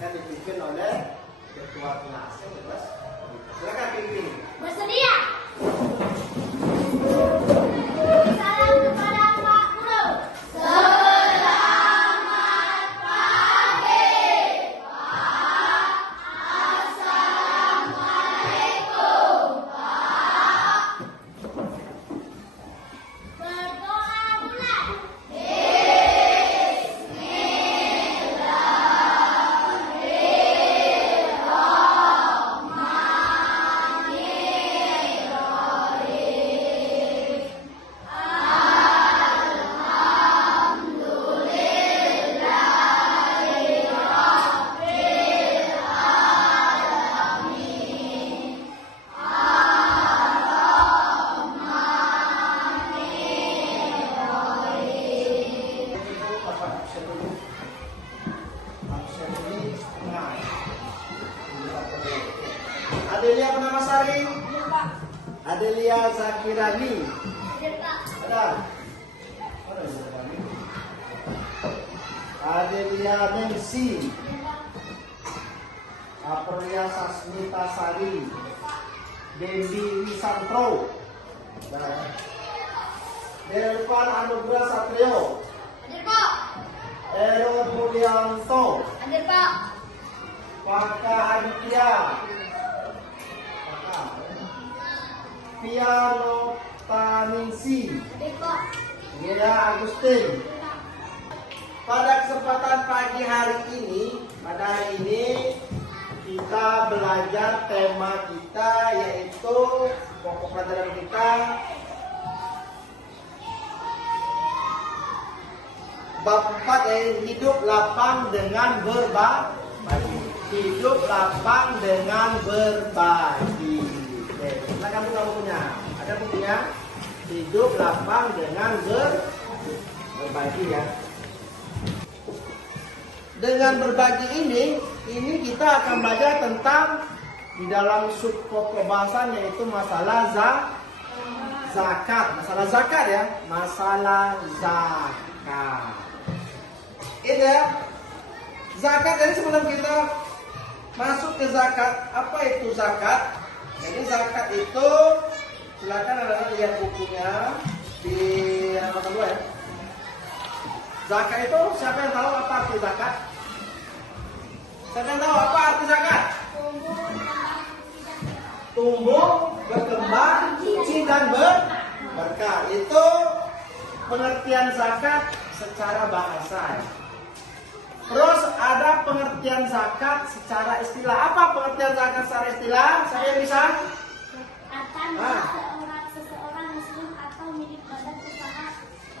akan dipimpin oleh ketua kelas. Bebas. Silakan pimpin. Bersedia. Salam kepada Pak Guru. Selamat pagi, Pak. Assalamualaikum, Pak. Berdoa mulai. Adelia Pernamasari, Hadir, Pak. Adelia Zakirani, Hadir, Pak. ada. Adelia Nensi, Hadir, Pak. Aprilia Sasmita Sari, Dendi Wisantro, Delvan Anugrah Satrio, Hadir, Pak. Erod Mulyanto, Hadir, Pak. Paka Aditya, Piano Taningsi, Hadir, Pak. Gera Agustin. Hadir, Pak. Pada kesempatan pagi hari ini, kita belajar tema kita, yaitu pokok pelajaran kita bab 4, yaitu hidup lapang dengan berbagi. Hidup lapang dengan berbagi. Oke, silakan kamu punya. Ada bukunya? Hidup lapang dengan berbagi ya. Dengan berbagi ini kita akan belajar tentang di dalam sub pokok bahasan, yaitu masalah zakat. Masalah zakat ya, masalah zakat. Ini ya, zakat. Jadi sebelum kita masuk ke zakat, apa itu zakat? Jadi zakat itu, silakan anda lihat bukunya di halaman 2 ya. Zakat itu siapa yang tahu apa arti zakat? Siapa yang tahu apa arti zakat? Tumbuh, berkembang, suci dan berkah. Itu pengertian zakat secara bahasa. Terus ada pengertian zakat secara istilah. Apa pengertian zakat secara istilah? Saya bisa? Seseorang muslim atau milik badan usaha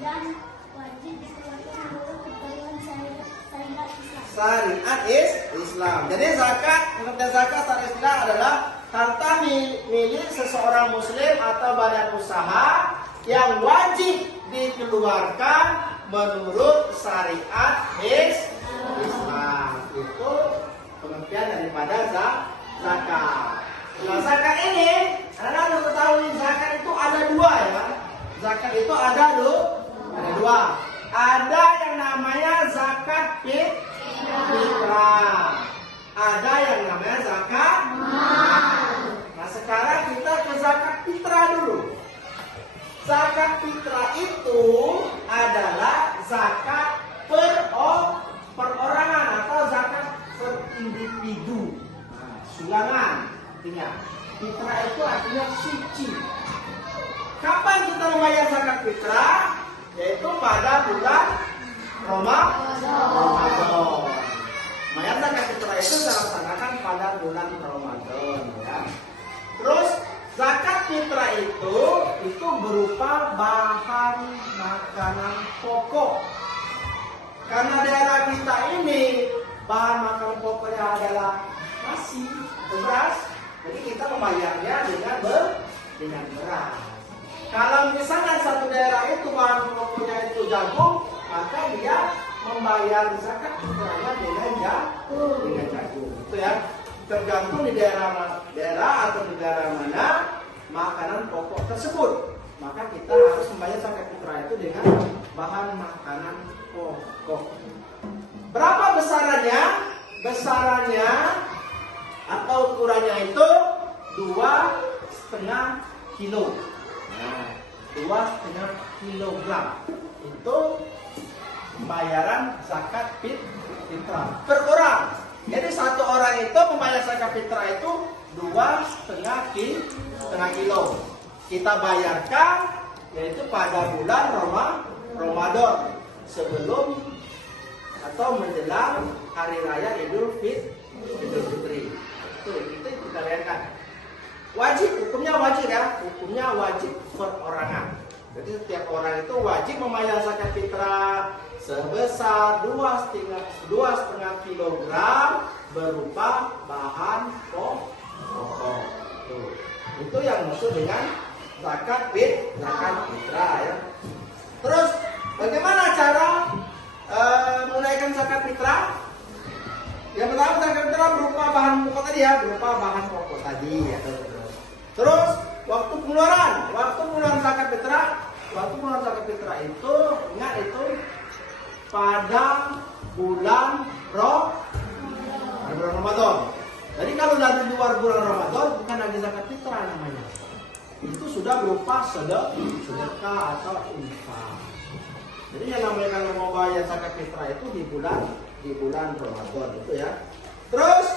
dan wajib dikeluarkan menurut ketentuan syariat Islam. Syariat Islam. Jadi zakat, pengertian zakat secara istilah adalah harta milik seseorang muslim atau badan usaha yang wajib dikeluarkan menurut syariat Islam. Itu pengertian daripada zakat. Nah, zakat ini, anda harus ketahui zakat itu ada dua ya. Zakat itu ada dua. Ada yang namanya zakat fitrah. Ada yang namanya zakat mal. Nah, sekarang kita ke zakat fitrah dulu. Zakat fitrah itu adalah zakat perorangan atau zakat per individu. Nah, sulangan artinya. Fitrah itu artinya suci. Kapan kita membayar zakat fitrah? Yaitu pada bulan Ramadan. Bayar zakat fitrah itu dilaksanakan pada bulan Ramadan ya. Terus zakat fitrah itu berupa bahan makanan pokok. Karena daerah kita ini bahan makanan pokoknya adalah nasi, beras, jadi kita membayarnya dengan beras. Kalau misalnya satu daerah itu bahan pokoknya itu jagung, maka dia membayar zakat fitrahnya dengan jagung. Itu ya, tergantung di daerah atau di daerah mana makanan pokok tersebut. Maka kita harus membayar zakat fitrah itu dengan bahan makanan pokok. Berapa besarannya? besarannya atau ukurannya itu 2,5 kilo. Nah, 2,5 kilogram itu pembayaran zakat fitrah per orang. Jadi satu orang itu membayar zakat fitrah itu 2,5 kilo. Kita bayarkan yaitu pada bulan Ramadan sebelum atau menjelang hari raya Idul Fitri. Itu kita bayarkan. Wajib, hukumnya wajib ya, hukumnya wajib perorangan. Jadi setiap orang itu wajib membayar zakat fitrah sebesar 2,5 kilogram berupa bahan pokok. Itu yang maksud dengan zakat fitrah ya. Terus bagaimana cara menunaikan zakat fitrah? Yang pertama zakat fitrah berupa bahan pokok tadi ya, berupa bahan pokok tadi ya. Terus waktu pengeluaran zakat fitrah itu ingat itu pada bulan Ramadan. Jadi kalau dari luar bulan Ramadan bukan lagi zakat fitrah namanya. Itu sudah berupa sedekah atau infak. Jadi yang namanya kalau mau bayar zakat fitrah itu di bulan Ramadan itu ya. Terus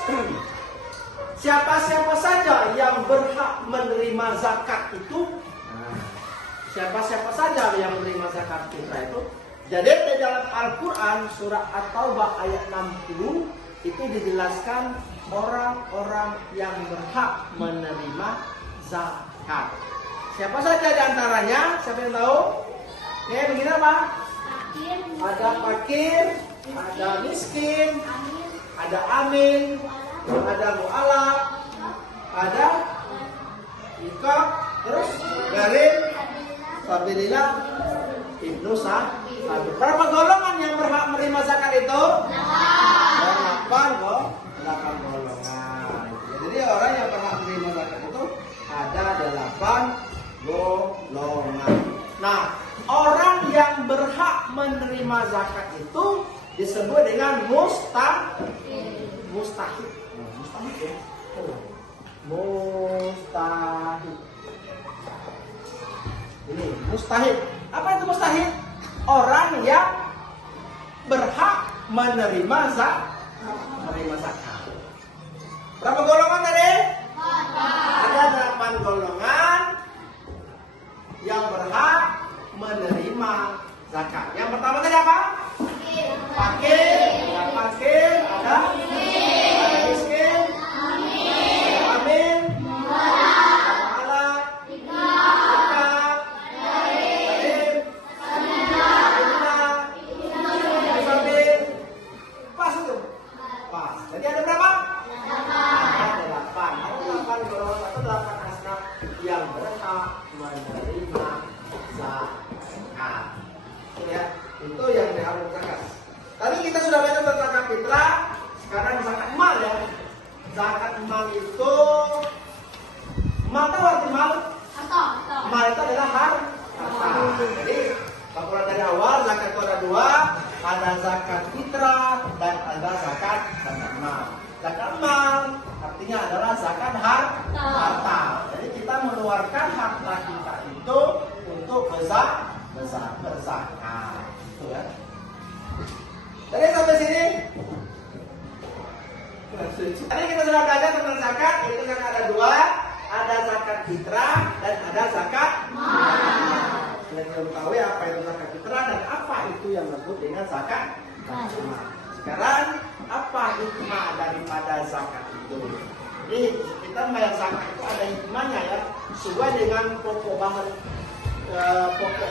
siapa-siapa saja yang berhak menerima zakat itu? Nah, siapa-siapa saja yang menerima zakat fitrah itu? Jadi di dalam Al-Quran surah At-Taubah ayat 60 itu dijelaskan orang-orang yang berhak menerima zakat. Siapa saja di antaranya? Siapa yang tahu? Oke, begini apa? Ada fakir, ada miskin, ada amin, ada mu'alaf, ada ikaf, terus garim, sabilillah, ibnu sabil. Berapa golongan yang berhak menerima zakat itu? 8 golongan. Jadi orang yang berhak menerima zakat itu ada 8 golongan. Nah, orang yang berhak menerima zakat itu disebut dengan mustahik. Mustahik ya. Mustahik. Ini mustahik. Apa itu mustahik? Orang yang berhak menerima zakat. Berapa golongan tadi? Ada 8 golongan yang berhak menerima zakat. Yang pertama tadi apa? Fakir. Ada fakir, ada miskin, ada amin, ada mu'alaf, ikaf, garim, sabil. Pas itu? Pas. Jadi ada berapa? 8. Ada 8 golongan atau 8 asnaf yang berhak menerima zakat. Ya, itu yang diharus zakat. Tadi kita sudah belajar tentang zakat fitrah. Sekarang zakat mal ya. Zakat mal itu, mal itu arti mal? Mal itu adalah harta. Jadi kalau dari awal zakat itu ada 2, ada zakat fitrah dan ada zakat mal. Zakat mal artinya adalah zakat harta. Jadi kita mengeluarkan harta kita itu untuk berzakat. Itu ya. Jadi sampai sini. Tadi kita sudah belajar tentang zakat. Itu kan ada 2, ada zakat fitrah dan ada zakat mal. Kita belum tahu ya apa itu zakat fitrah dan apa itu yang disebut dengan zakat mal. Sekarang apa hikmah daripada zakat itu? Jadi kita membayar zakat itu ada hikmahnya ya, sesuai dengan pokok bahan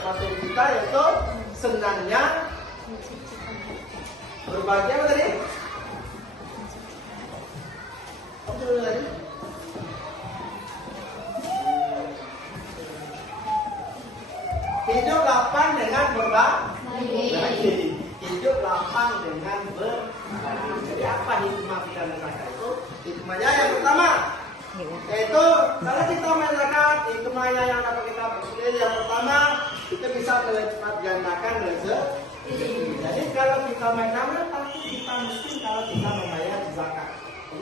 materi kita yaitu senangnya berbagi apa tadi? Apa tadi? Hidup lapang dengan berbagi. Hidup lapang dengan berbagi. Jadi apa hikmah kita zakat itu? Hikmahnya yang pertama yaitu kalau kita main zakat, hikmahnya yang dapat kita peroleh yang pertama kita bisa melipat gandakan rezeki. Jadi kalau kita main nama, tapi kita miskin kalau kita membayar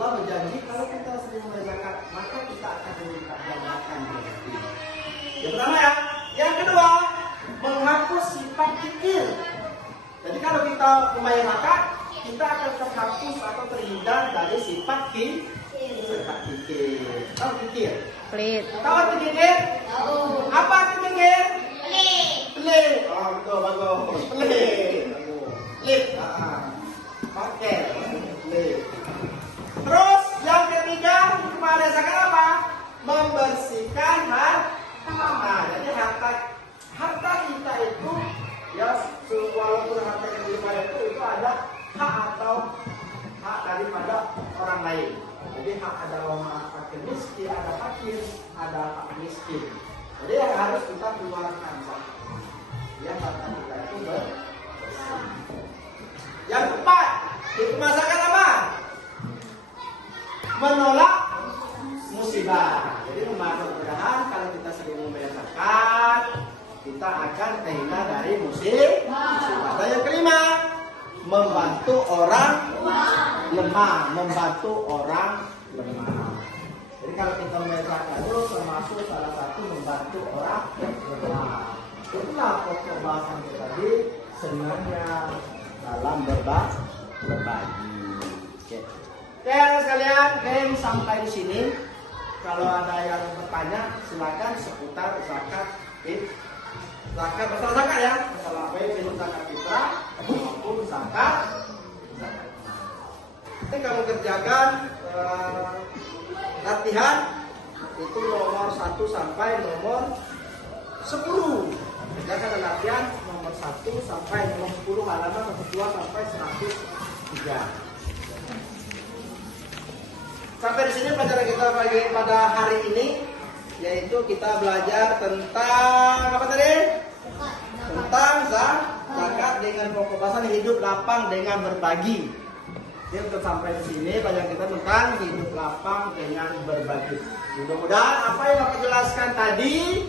Allah berjanji kalau kita sering membayar zakat, maka kita akan dilipat gandakan rezeki. Yang pertama ya. Yang kedua, menghapus sifat kikir. Jadi kalau kita membayar zakat, kita akan terhapus atau terhindar dari sifat kikir. Tahu kikir? Pelit. Tahu arti kikir? Tahu. Apa arti kikir? Pelit. Pelit. Oh betul, bagus. Pelit. Pelit. Oke. Pelit. Terus yang ketiga, membayar zakat apa? Membersihkan harta. Nah, jadi harta kita itu ya walaupun harta yang dibayar itu ada hak atau hak daripada orang lain. Jadi hak ada orang fakir miskin, ada fakir, ada hak miskin. Jadi yang harus kita keluarkan ya harta kita itu bersih. Yang keempat, hikmah zakat apa? Menolak musibah. Jadi mudah-mudahan kalau kita sering membayar zakat, kita akan terhindar dari musibah. Dan yang kelima, membantu orang lemah, membantu orang lemah. Jadi kalau kita membayar zakat itu termasuk salah satu membantu orang lemah. Itulah pokok bahasan kita tadi sebenarnya dalam berbagi. Oke, sekalian, game sampai di sini. Kalau ada yang bertanya, silakan seputar zakat zakat masalah zakat ya, masalah baik zakat fitrah maupun zakat. Nanti kamu kerjakan latihan itu nomor 1 sampai nomor 10. Kerjakan latihan nomor 1 sampai nomor 10 halaman 102 sampai 103. Sampai di sini pelajaran kita pada hari ini, yaitu kita belajar tentang apa tadi? Tentang zakat dengan pokok bahasan hidup lapang dengan berbagi. Jadi untuk sampai di sini pelajaran kita tentang hidup lapang dengan berbagi. Mudah-mudahan apa yang aku jelaskan tadi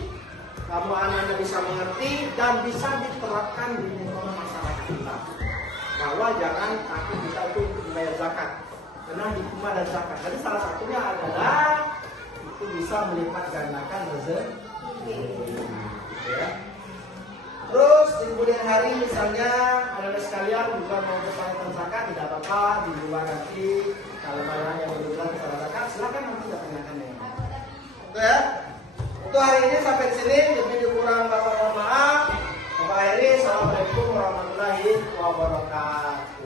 kamu anak-anak bisa mengerti dan bisa diterapkan di lingkungan masyarakat kita. Bahwa jangan takut kita itu membayar zakat. Karena hikmah dan zakat. Jadi salah satunya adalah itu bisa melipat gandakan rezeki. Ya. Terus di kemudian hari misalnya anak-anak sekalian juga mau bertanya tentang zakat, tidak apa-apa di luar nanti kalau banyak yang berbicara tentang zakat silakan nanti tanyakan ya. Oke ya. Untuk hari ini sampai di sini, lebih dikurang Bapak mohon maaf. Bapak akhiri, assalamualaikum warahmatullahi wabarakatuh.